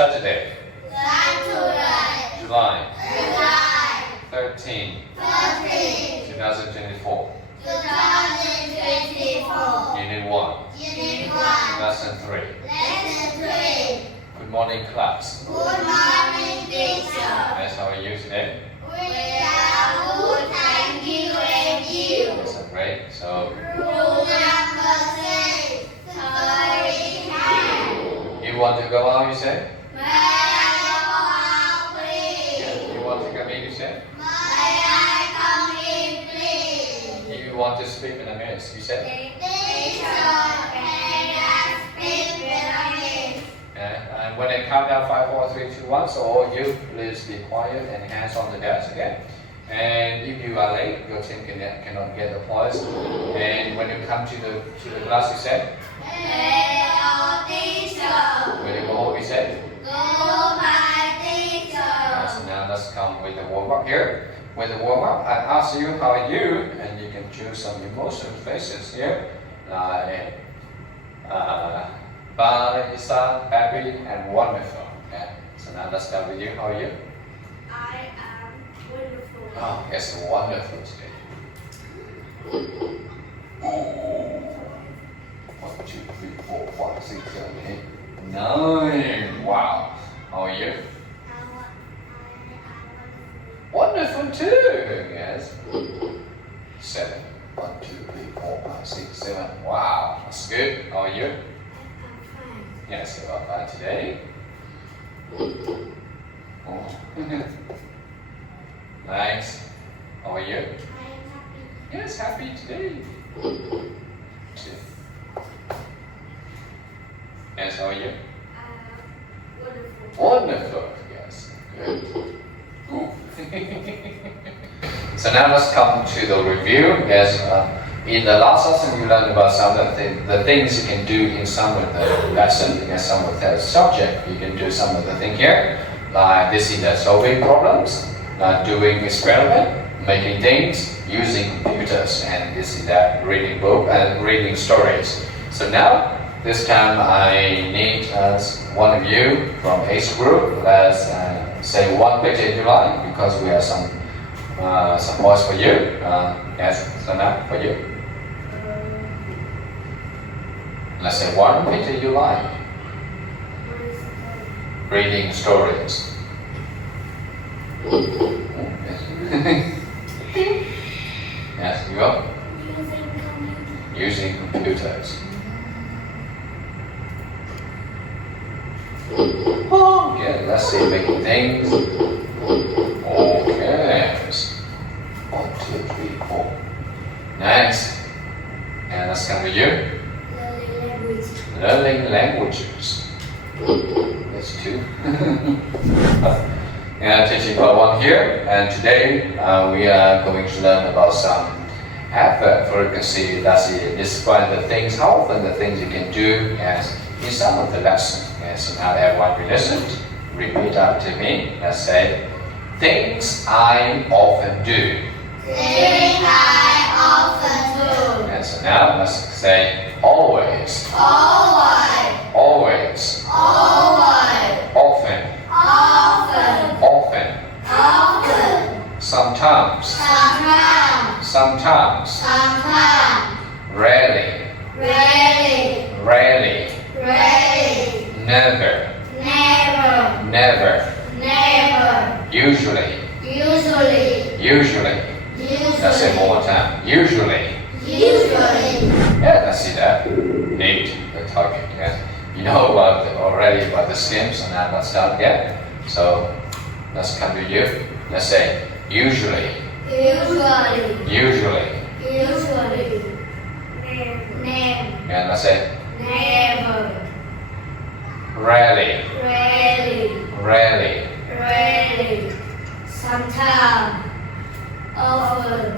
Saturday, Saturday, July July 13, 13, 2024. 2024. Unit 1, Unit 1, Lesson 3. Lesson 3. Good morning, class. Good morning, teacher. Yes, how are you today? We are good, thank you, and you. Yes, great. So, Rule number 6. Story time. you want to go out, you say? May I go out, please? Yes. You want to come in, you say? May I come in, please? You want to speak in a minute, you say? Teacher, can I speak Vietnamese? Yeah. And when I count down 5, 4, 3, 2, 1, so all you please be quiet and hands on the desk, okay? And if you are late, your team cannot get the points. And when you come to the class, you say? Hello, teacher. When you go home, you say? Goodbye, teacher. So now let's come with the warm-up here. With the warm-up, I ask you, how are you? And you can choose some emotional faces here. Like, bye, sad, happy, and wonderful. Okay? So now let's start with you. How are you? I am wonderful. Oh, it's wonderful today. 1, 2, 3, 4, 5, 6, 7, 8, 9. Wow. How are you? Wonderful too. Yes. 7. 1, 2, 3, 4, 5, 6, 7. Wow. That's good. How are you? I'm fine. Yes, you are fine today. Oh. Nice. How are you? I am happy. Yes, happy today. 2. Yes, how are you? Wonderful. Wonderful. Yes. Good. Ooh. So now let's come to the review. Yes. In the last lesson, you learned about some of the things you can do in some of the lesson, yes, some of the subject. You can do some of the thing here. Like this is the solving problems, doing experiment, making things, using computers, and this is that reading book and reading stories. So now, this time I need one of you from age group. Let's say one picture if you like, because we have some points for you. Yes, so now for you. Let's say one picture you like. Reading stories. Yes, you go. Using computers. Okay, let's see, making things. Okay. 1, 2, 3, 4. Nice. And let's come with you. Learning languages. That's 2. And teaching part 1 here. And today we are going to learn about some adverb frequency. That's it. Describe the things, how often the things you can do as in some of the lessons. Yes, so now everyone will listen. Repeat after me. Let's say, things I often do. Thing I often do. And so now let's say, always. Always. Always. Always. Often. Often. Often. Often. Sometimes. Sometimes. Sometimes. Sometimes. Rarely. Rarely. Rarely. Rarely. Never. Never. Never. Never. Usually. Usually. Usually. Let's say Usually. one more time. Usually. Usually. Yeah, let's see that. Neat. The target. Yes. You know already about the schemes, and now let's start again. So let's come to you. Let's say usually. Usually. Usually. Usually. Never. And let's say Never. rarely. Rarely. Rarely. Rarely. Sometimes. Often.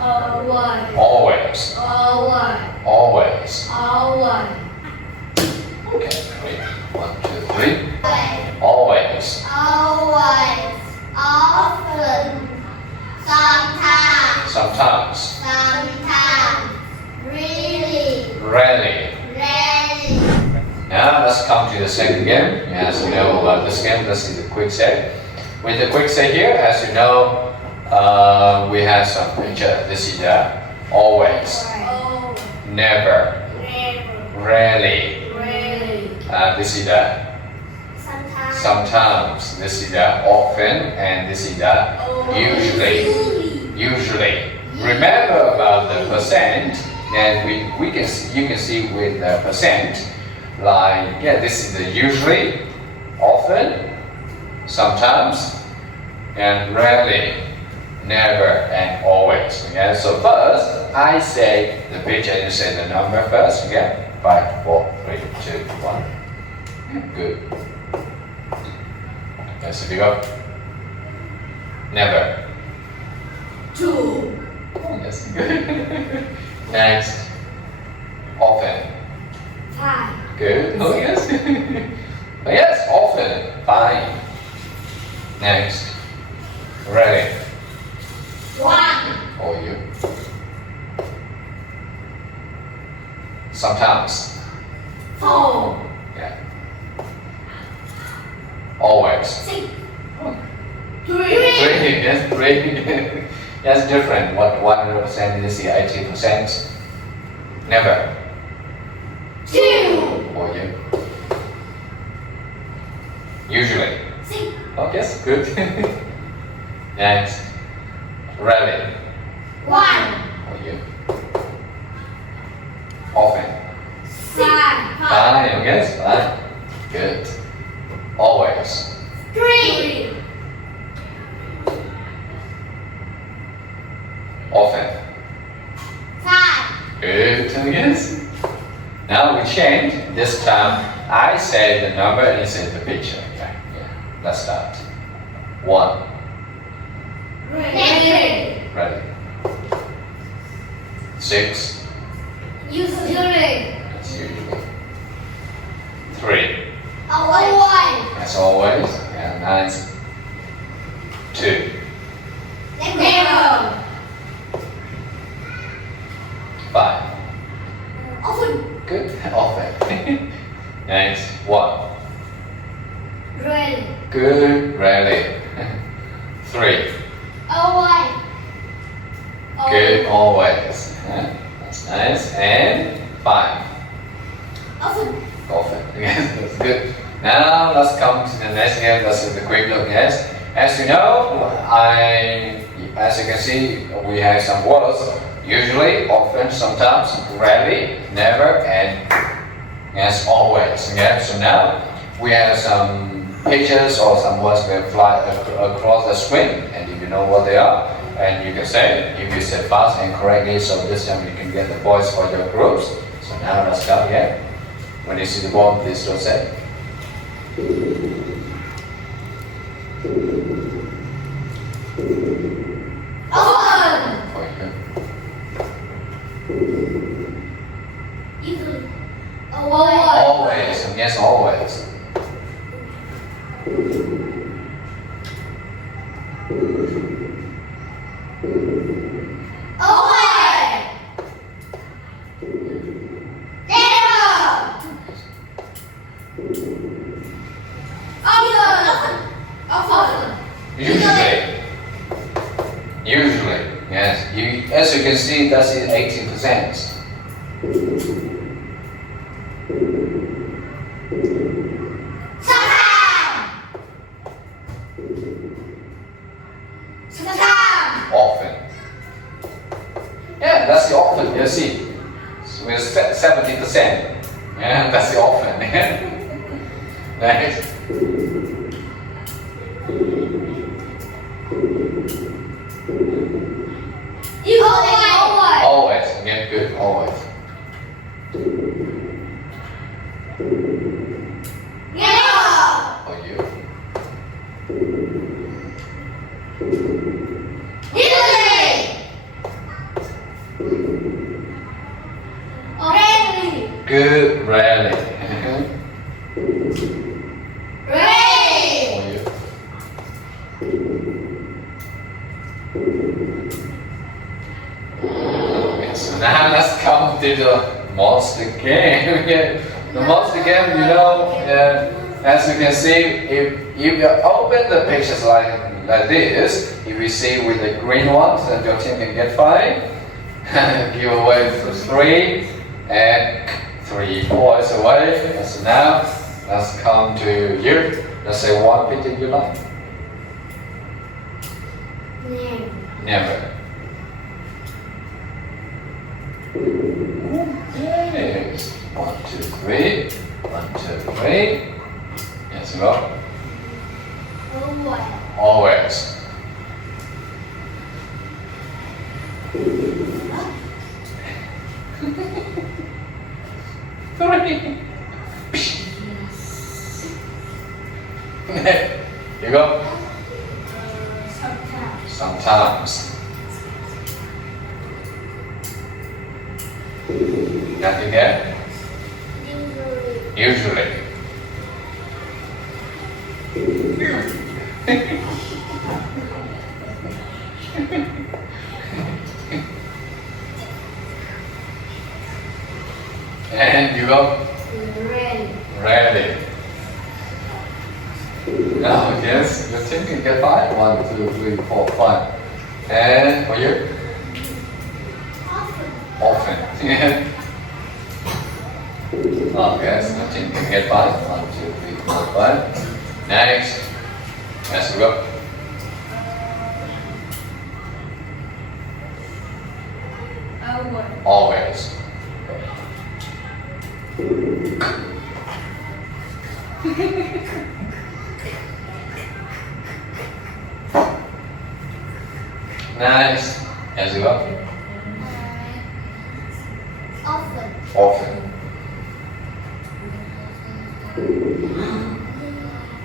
Always. Always. Always. Always. Always. Okay, great. 1, 2, 3. Always. Always. Often. Sometimes. Sometimes. Sometimes. Really. Rarely. Rarely. Now let's come to the the second game. As you know about this game, this is the quick say. With the quick say here, as you know, we have some picture. This is the always, Oh, never, never, rarely. rarely, This is the sometimes, sometimes. This is the often, and this is the usually. usually, Usually. Remember about the percent, and you can see with the percent, like this is the usually, often, sometimes, and rarely, never, and always. Okay, so first I say the picture and you say the number first. Okay, 5, 4, 3, 2, 1. Good. Let's see, go. Never. 2, Yes, good. Next. Often. 5, Good. Oh, yes. Oh, yes, often. Fine. Next. Ready. 1, Oh, you. Sometimes. 4, Yeah. Always. 6, 3, 3. Yes, 3. That's different. What 100% is the 80%? Never. 2, Oh, you. Usually. 6, Oh, yes, good. Next. Rarely. 1, Oh, you. Often. 5, Fine, yes, fine. Good. Always. 3, Often. 5, Good, yes. Now we change. This time I say the number and you say the picture. Okay. Yeah. Let's start. 1. ready, Ready. 6. usually, That's usually. 3. always, As always. And 9. 2. never, 5. often, Good. Often. Next. 1. ready, Good. Rarely. 3. always, Good. Always. That's nice. And 5. often, Often. Yes, that's good. Now let's come to the next game. That's the quick look. Yes. As you know, as you can see, we have some words. Usually, often, sometimes, rarely, never, and yes, always. Okay. So now we have some pictures or some words that fly across the screen, and if you know what they are, and you can say, if you say fast and correctly, so this time you can get the points for your groups. So now let's go again. When you see the ball, please don't say. often, For you. usually, always, Always, yes, always. always, never, often, Usually. Usually, yes. As you can see, that's 18%. sometimes, Often. Yeah, that's the often, you see. So we're 70%. Yeah, that's the often. Right? always, Always. Yeah, good, always. never, For you. usually, rarely, Good, rarely. rarely, For you. Okay, so now let's come to the monster game. The most again, as you can see, if you open the pages like this, if you see with the green ones, then your team can get 5. Give away for 3, and 3 points away. And so now, let's come to you. Let's say one picture you like. Never. Okay. 1, 2, 3. 1, 2, 3. Yes, go. Always. Three. You go. Sometimes. Nothing there? Usually. And you go? Ready. Now, yes, your team can get 5. 1, 2, 3, 4, 5. And for you? Often. Oh, yes, your team can get 5. 1, 2, 3, 4, 5. Next. Let's go. Always. Nice. As you go. Often. Often.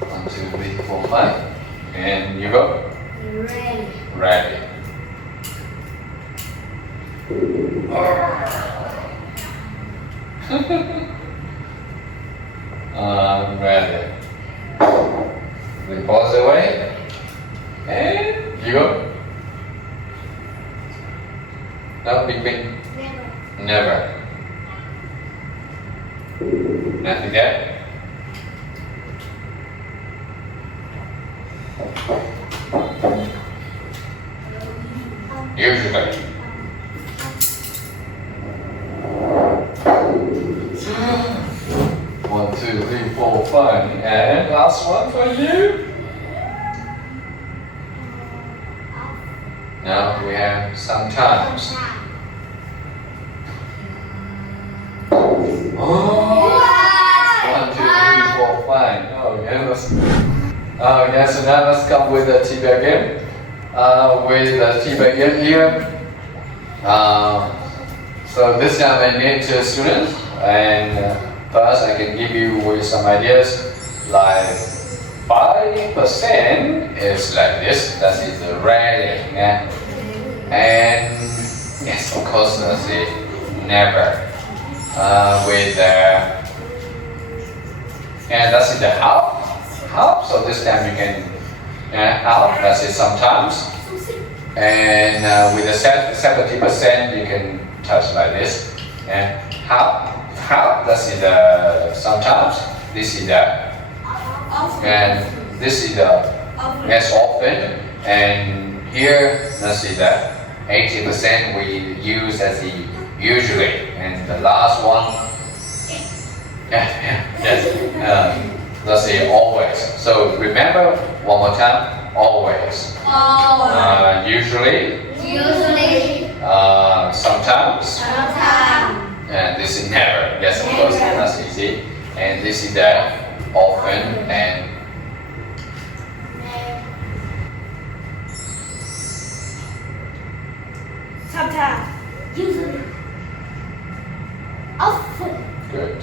1, 2, 3, 4, 5. And you go. Ready. Ready. Ready. We pause away. And you go. No, big. Never. Never. Nothing there? Usually. One, two, three, 4, 5. And last one for you. Now we have sometimes. Oh, 1, 2, 3, 4, 5. Oh, yes. Okay, so now let's come with the tea bag again. With the tea bag in here. So this time I need 2 students, and first I can give you with some ideas. Like 5% is like this. That is the ready. Yeah? And yes, of course, that's it. Never. With and that's in the half. So this time you can half. That's it sometimes. And with the 70%, you can touch like this. And half. That's in the sometimes. This is the and this is the as often. And here, let's see that 80% we use as the usually, and the last one, yes, let's say always. So remember one more time, always. Usually. Sometimes. And this is never. Yes, of course, that's easy. And this is that often and. Sometimes. Usually. Often. Good.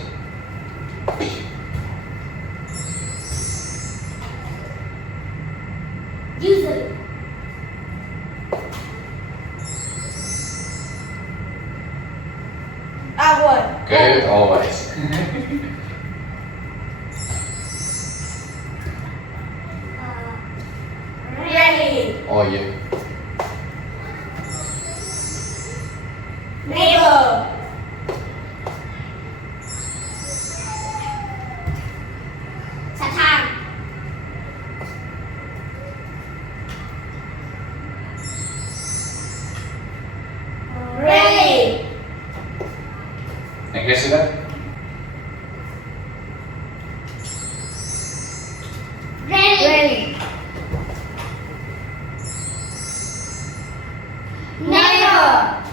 Usually. Good, always. Ready. Oh, you. Never. Okay, Jessica? Rarely. Never.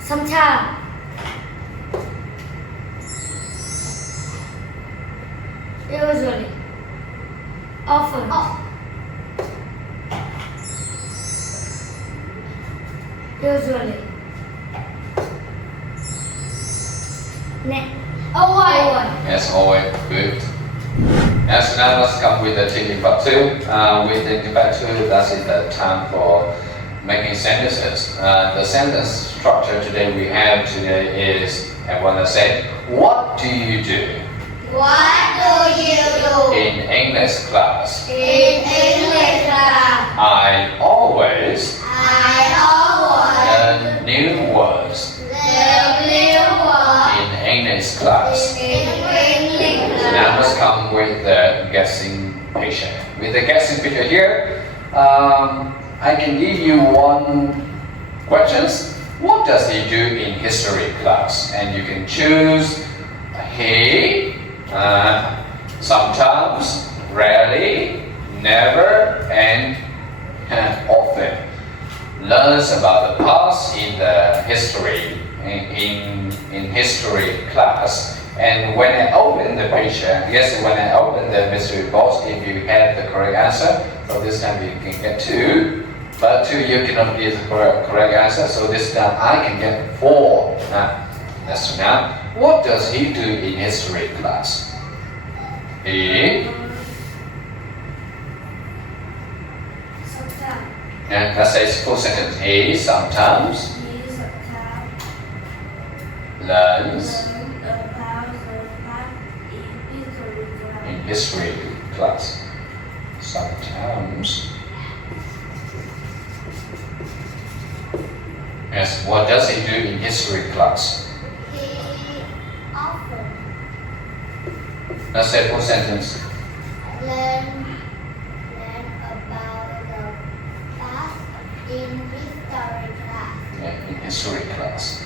Sometimes. Usually. Often. Usually. Always. Yes, always. Good. As now let's come with the thinking part 2. With thinking part 2, that is the time for making sentences. The sentence structure today we have today is, I want to say, what do you do What do you do in English class? in English class? I always I always learn new words learn new words in English class. in English So now class. let's come with the guessing picture. With the guessing picture here, I can give you one questions. What does he do in history class? And you can choose he, sometimes, rarely, never, and often. Learns about the past in the history in history class. And when I open the picture, yes, when I open the mystery box, if you have the correct answer, so this time you can get 2, but 2 you cannot get the correct answer, so this time I can get 4. That's now. What does he do in history class? He, Sometimes. and let's say full sentence. He sometimes He sometimes learns learn about the past in history class. in history class. Sometimes. Yes, what does he do in history class? He often Let's say full sentence. learn about the past in history class. Yeah, in history class.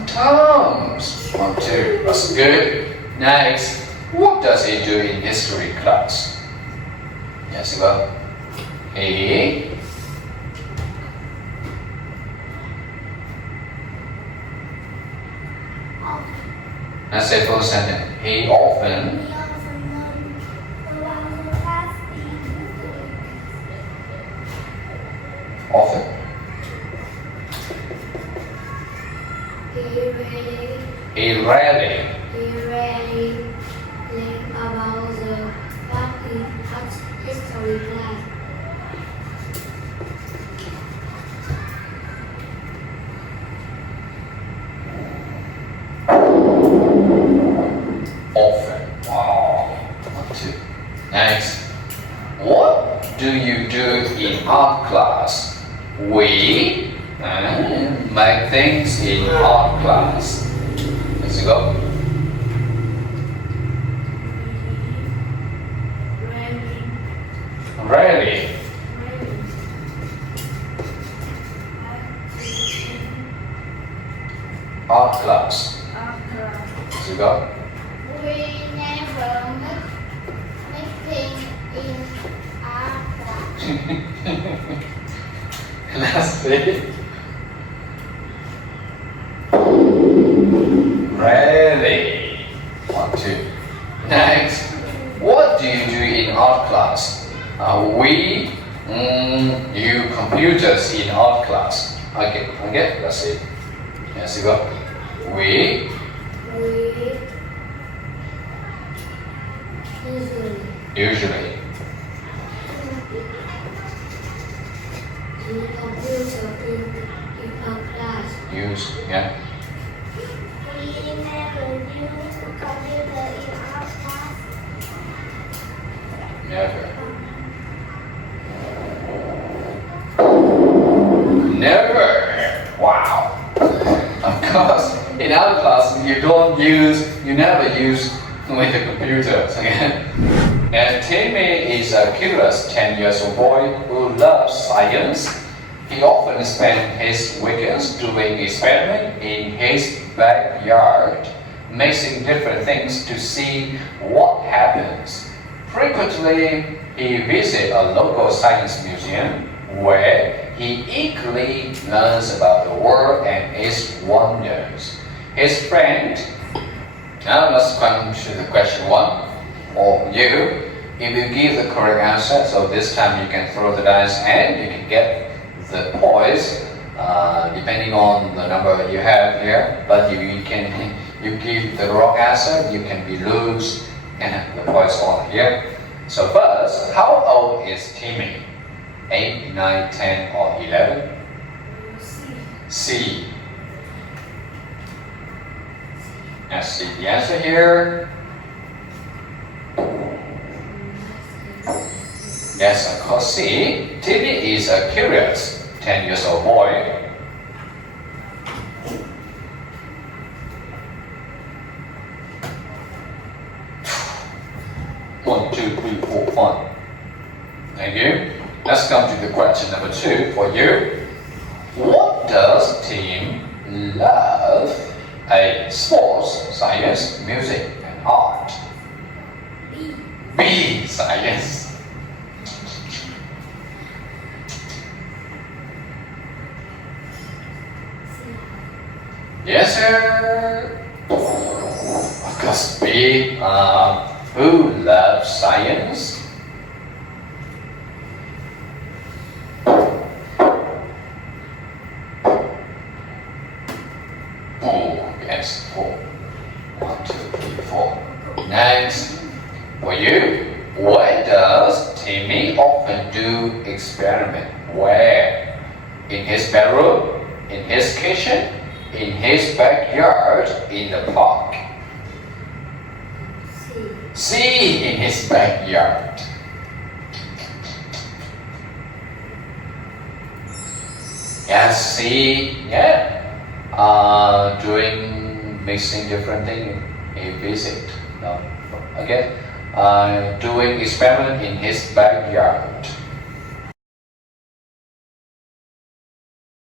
Sometimes. 1, 2. That's good. Next. What does he do in history class? Yes, well. He let's say full sentence. He often He often learns about the past in history. often He rarely he rarely learn about the past in history class. often. Wow. 1, 2. Next. What do you do in art class? We make things in art class. Let's go. Rarely. Art class. Let's go. We never make things in art class. Let's see. Rarely. 1, 2. Next. What do you do in art class? We use computers in art class. Okay, let's see. Yes, you go. We usually use computer in our class. use, yeah. We never use computer in our class. Never. Never. Wow. Of course, in our class, you never use with the computers again. And Timmy is a curious 10 years old boy who loves science. He often spends his weekends doing experiments in his backyard, mixing different things to see what happens. Frequently, he visits a local science museum where he eagerly learns about the world and its wonders. His friend. Now let's come to the question 1 for you. If you give the correct answer, so this time you can throw the dice and you can get the points depending on the number you have here. But if you give the wrong answer, you can be lose and the points on here. So first, how old is Timmy? 8, 9, 10 or 11? C. Let's see the answer here. Yes, of course, C. Timmy is a curious 10 years old boy. One, two, three, four, 5. Thank you. Let's come to the question number 2 for you. What does Tim love? A. Sports, science, music, and art. B. Science. Yes, sir. Of course, B. Who loves science? Oh, yes, 4. 1, 2, 3, 4. Next, for you, where does Timmy often do experiment? Where? In his bedroom? In his kitchen? In his backyard? In the park? C. In his backyard. Yes, C. Yeah. Doing mixing different things. He visit. No. Again. Doing experiment in his backyard.